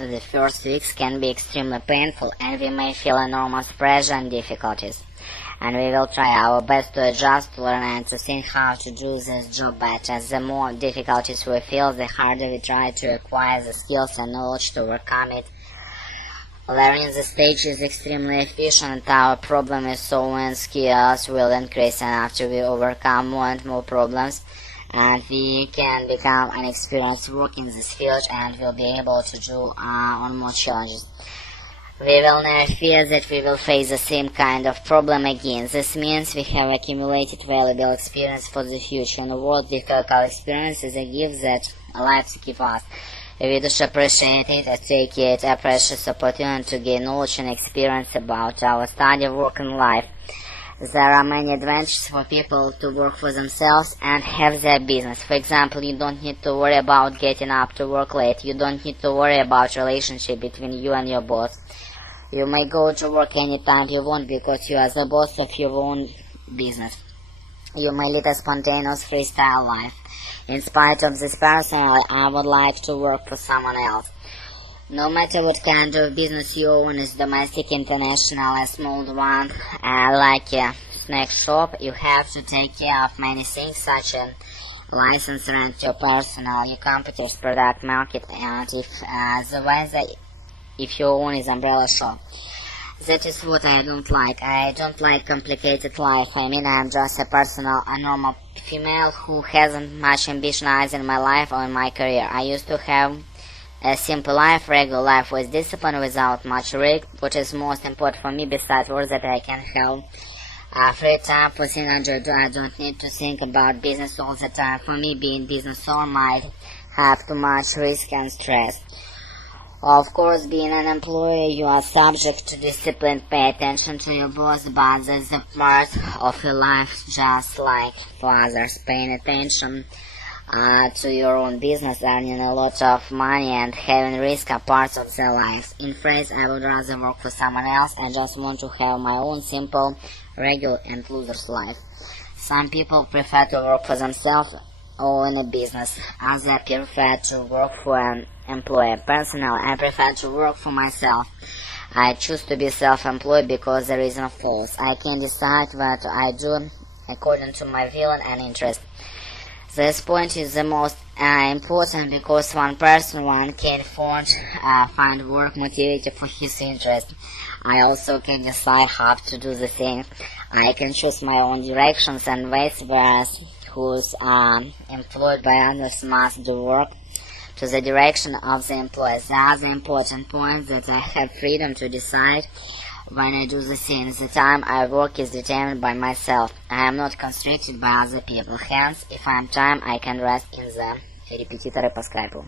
The first weeks can be extremely painful and we may feel enormous pressure and difficulties. And we will try our best to adjust, to learn and to think how to do this job better. The more difficulties we feel, the harder we try to acquire the skills and knowledge to overcome it. Learning the stage is extremely efficient. Our problem is solving skills will increase, and after we overcome more and more problems, and we can become an experienced work in this field and will be able to do on more challenges. We will never fear that we will face the same kind of problem again. This means we have accumulated valuable experience for the future. In a word, difficult experience is a gift that life gives us. We should appreciate it and take it a precious opportunity to gain knowledge and experience about our study, work and life. There are many advantages for people to work for themselves and have their business. For example, you don't need to worry about getting up to work late. You don't need to worry about relationship between you and your boss. You may go to work anytime you want because you are the boss of your own business. You may lead a spontaneous freestyle life. In spite of this, personally, I would like to work for someone else. No matter what kind of business you own, is domestic, international, a small one, like a snack shop, you have to take care of many things such as license, rent your personnel, your competitors, product, market, and if your own is umbrella shop. That is what I don't like. I don't like complicated life. I mean, I am just a normal female who hasn't much ambition either in my life or in my career. I used to have a simple life, regular life with discipline, without much risk. What is most important for me besides work that I can have free time for things I do. I don't need to think about business all the time. For me, being business owner might have too much risk and stress. Of course, being an employee, you are subject to discipline, pay attention to your boss, but that's a part of your life just like for others. Paying attention to your own business, earning a lot of money and having risk are parts of their lives. In phrase, I would rather work for someone else. I just want to have my own simple, regular and loser's life. Some people prefer to work for themselves or in a business. Others prefer to work for an employer. Personally, I prefer to work for myself. I choose to be self-employed because there is no force. I can decide what I do according to my will and interest. This point is the most important because one can find work motivated for his interest. I also can decide how to do the thing. I can choose my own directions and ways, whereas who's employed by others must do work to the direction of the employer. The other important point that I have freedom to decide when I do the things. The time I work is determined by myself. I am not constricted by other people. Hence, if I have time, I can rest in the Репетиторы по скайпу.